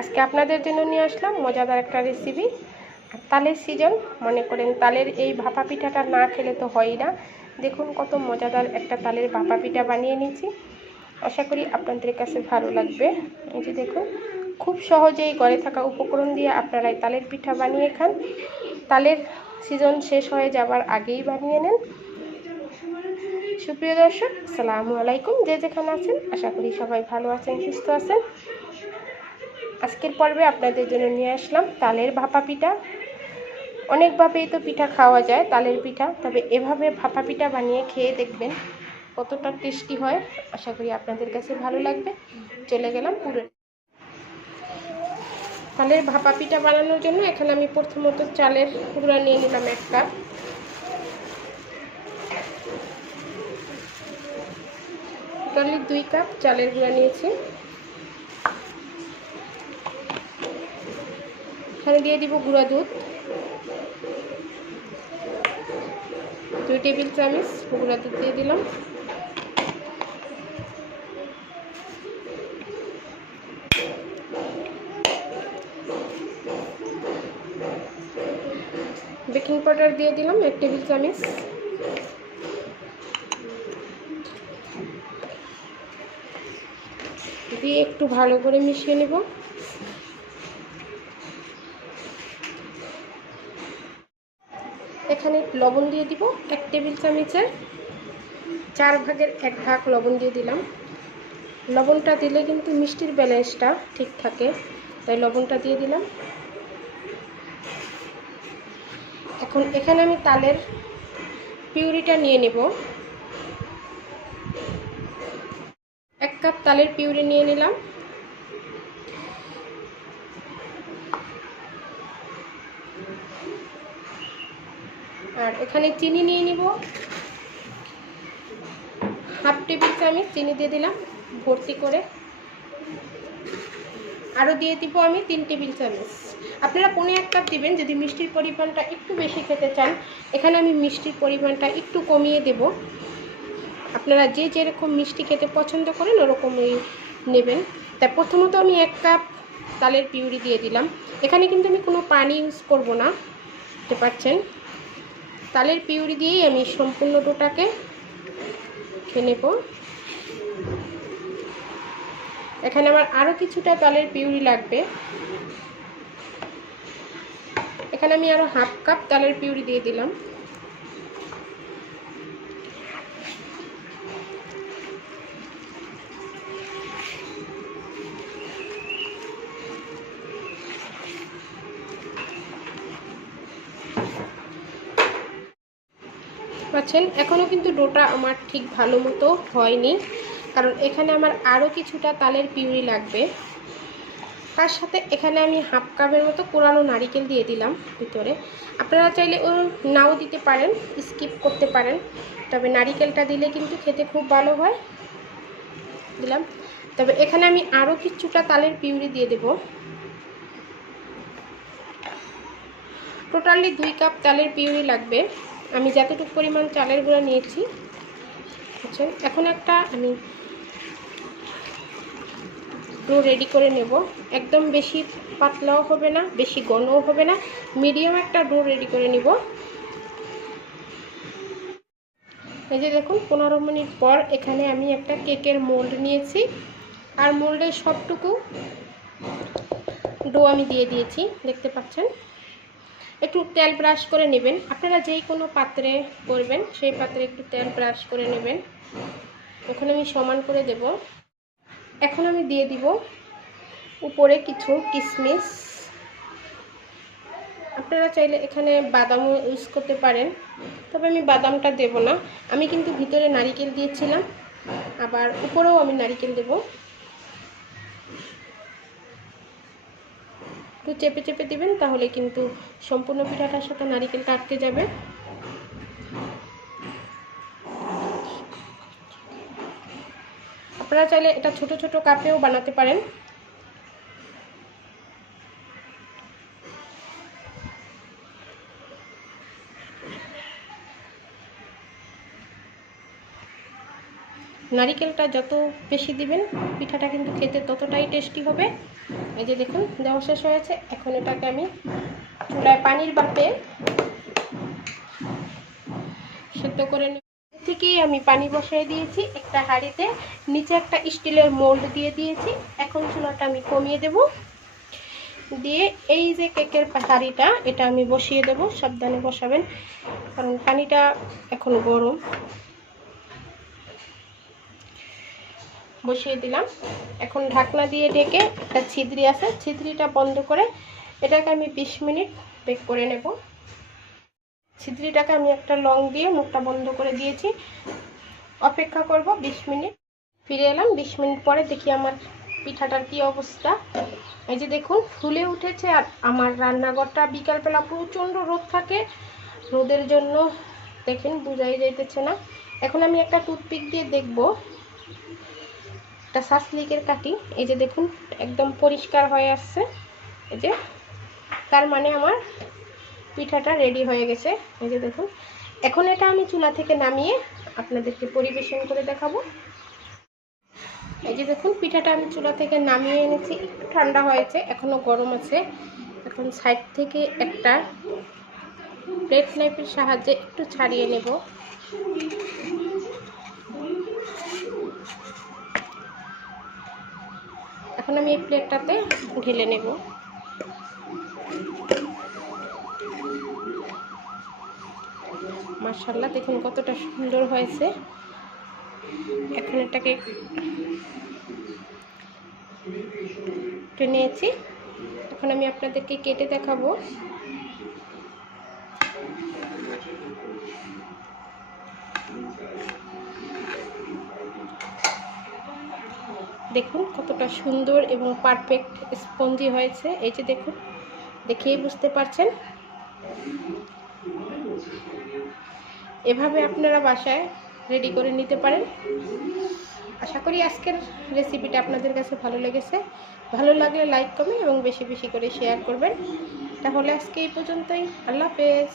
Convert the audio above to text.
আজকে আপনাদের জন্য নিয়ে আসলাম মজাদার একটা রেসিপি আর তালের সিজন মনে করেন তালের এই ভাপা পিঠাটা না খেলে তো হয়ই না। দেখুন কত মজাদার একটা তালের ভাপা পিঠা বানিয়ে নিয়েছি। আশা করি আপনাদের কাছে ভালো লাগবে। এই যে দেখুন, খুব সহজেই ঘরে থাকা উপকরণ দিয়ে আপনারা তালের পিঠা বানিয়ে খান। তালের সিজন শেষ হয়ে যাবার আগেই বানিয়ে নেন। সুপ্রিয় দর্শক, আসসালামু আলাইকুম। যে যেখানে আছেন, আশা করি সবাই ভালো আছেন, সুস্থ আছেন। আজকের পর্বে আপনাদের জন্য নিয়ে আসলাম তালের ভাপা পিঠা। অনেকভাবেই তো পিঠা খাওয়া যায় তালের পিঠা, তবে এভাবে ভাপা পিঠা বানিয়ে খেয়ে দেখবেন কতটা টেস্টি হয়। আশা করি আপনাদের কাছে ভালো লাগবে। চলে গেলাম পুরো। তালের ভাপা পিঠা বানানোর জন্য এখানে আমি প্রথমত চালের গুঁড়া নিয়ে নিলাম এক কাপ। দুই কাপ চালের গুঁড়া নিয়েছি। এখানে দিয়ে দিব গুঁড়া দুধ। দুই টেবিল চামচ গুঁড়া দুধ দিয়ে দিলাম। বেকিং পাউডার দিয়ে দিলাম এক টেবিল চামচ। দিয়ে একটু ভালো করে মিশিয়ে নেব। এখানে লবণ দিয়ে দিব এক টেবিল চামচের। চার ভাগের এক ভাগ লবণ দিয়ে দিলাম। লবণটা দিলে কিন্তু মিষ্টির ব্যালেন্সটা ঠিক থাকে, তাই লবণটা দিয়ে দিলাম। এখন এখানে আমি তালের পিউরিটা নিয়ে নেব। এক কাপ তালের পিউরি নিয়ে নিলাম। আর এখানে চিনি নিয়ে নিব। হাফ টেবিল চামচ চিনি দিয়ে দিলাম, ভর্তি করে। আরও দিয়ে দিব আমি তিন টেবিল চামচ। আপনারা পনেরো এক কাপ দিবেন, যদি মিষ্টির পরিমাণটা একটু বেশি খেতে চান, এখানে আমি মিষ্টির পরিমাণটা একটু কমিয়ে দেব। আপনারা যে যেরকম মিষ্টি খেতে পছন্দ করেন, ওরকমই নেবেন। তা প্রথমত আমি এক কাপ তালের পিউরি দিয়ে দিলাম। এখানে কিন্তু আমি কোনো পানি ইউজ করব না বুঝতে পারছেন তালের পিউরি দিয়েই আমি সম্পূর্ণ ডোটাকে খেয়ে নেব। এখানে আমার আরও কিছুটা তালের পিউরি লাগবে। এখানে আমি আরও হাফ কাপ তালের পিউরি দিয়ে দিলাম। পাচ্ছেন এখনও কিন্তু ডোটা আমার ঠিক ভালো মতো হয়নি। কারণ এখানে আমার আরও কিছুটা তালের পিউরি লাগবে। তার সাথে এখানে আমি হাফ কাপের মতো কোরানো নারিকেল দিয়ে দিলাম ভিতরে। আপনারা চাইলে ও নাও দিতে পারেন, স্কিপ করতে পারেন। তবে নারিকেলটা দিলে কিন্তু খেতে খুব ভালো হয়। দিলাম। তবে এখানে আমি আরও কিছুটা তালের পিউরি দিয়ে দেব। টোটালি দুই কাপ তালের পিউরি লাগবে। আমি যতটুকু পরিমাণ চালের গুঁড়া নিয়েছি বুঝছেন এখন একটা আমি ডো রেডি করে নেব। একদম বেশি পাতলাও হবে না, বেশি ঘনও হবে না মিডিয়াম একটা ডো রেডি করে নিব। এই যে দেখুন, পনেরো মিনিট পর এখানে আমি একটা কেকের মোল্ড নিয়েছি, আর মোল্ডের সবটুকু ডো আমি দিয়ে দিয়েছি, দেখতে পাচ্ছেন? একটু তেল ব্রাশ করে নেবেন। আপনারা যেই কোনো পাত্রে করবেন, সেই পাত্রে একটু তেল ব্রাশ করে নেবেন। ওখানে আমি সমান করে দেব। এখন আমি দিয়ে দিব উপরে কিছু কিশমিশ আপনারা চাইলে এখানে বাদামও ইউজ করতে পারেন, তবে আমি বাদামটা দেব না। আমি কিন্তু ভিতরে নারিকেল দিয়েছিলাম, আবার উপরেও আমি নারিকেল দেব। একটু চেপে চেপে দিবেন, তাহলে কিন্তু সম্পূর্ণ পিঠাটার সাথে নারিকেলটা আটকে যাবে। আপনারা চাইলে এটা ছোট ছোট কাপেও বানাতে পারেন। নারিকেলটা যত বেশি দিবেন, পিঠাটা কিন্তু খেতে ততটাই টেস্টি হবে। এই যে দেখুন, দেওয়া শেষ হয়েছে এখন এটাকে আমি চুলায় পানির বাপে সেদ্ধ করে নেব। থেকেই আমি পানি বসিয়ে দিয়েছি একটা হাঁড়িতে। নিচে একটা স্টিলের মোল্ড দিয়ে দিয়েছি। এখন চুলাটা আমি কমিয়ে দেব। দিয়ে এই যে কেকের হাঁড়িটা, এটা আমি বসিয়ে দেব। সাবধানে বসাবেন, কারণ পানিটা এখন গরম। বসিয়ে দিলাম। এখন ঢাকনা দিয়ে ঢেকে একটা ছিদ্রি আছে, ছিদ্রিটা বন্ধ করে এটাকে আমি বিশ মিনিট বেক করে নেব। ছিদ্রিটাকে আমি একটা লং দিয়ে মুখটা বন্ধ করে দিয়েছি। অপেক্ষা করব বিশ মিনিট। ফিরে এলাম, বিশ মিনিট পরে দেখি আমার পিঠাটার কি অবস্থা। এই যে দেখুন, ফুলে উঠেছে আর আমার রান্নাঘরটা বিকালবেলা প্রচণ্ড রোদ থাকে। রোদের জন্য দেখেন, বোঝাই যাইতেছে না। এখন আমি একটা টুথপিক দিয়ে দেখব। একটা সাসলিকের কাটি। এই যে দেখুন, একদম পরিষ্কার হয়ে আসছে। এই যে, তার মানে আমার পিঠাটা রেডি হয়ে গেছে। এই যে দেখুন, এখন এটা আমি চুলা থেকে নামিয়ে আপনাদেরকে পরিবেশন করে দেখাবো। এই যে দেখুন, পিঠাটা আমি চুলা থেকে নামিয়ে এনেছি। একটু ঠান্ডা হয়েছে এখনও গরম আছে। এখন সাইড থেকে একটা প্লেট নাইফের সাহায্যে একটু ছাড়িয়ে নেব। এখন আমি এই প্লেটটাতে ঢেলে নেব। মার্শাল্লাহ দেখুন কতটা সুন্দর হয়েছে। এখন এটাকে টেনেছি এখন আমি আপনাদেরকে কেটে দেখাবো। দেখুন কতটা সুন্দর এবং পারফেক্ট স্পঞ্জি হয়েছে। এই যে দেখুন, দেখেই বুঝতে পারছেন। এভাবে আপনারা বাসায় রেডি করে নিতে পারেন। আশা করি আজকের রেসিপিটা আপনাদের কাছে ভালো লেগেছে। ভালো লাগলে লাইক কমেন্ট এবং বেশি বেশি করে শেয়ার করবেন। তাহলে আজকে এই পর্যন্তই। আল্লাহ হাফেজ।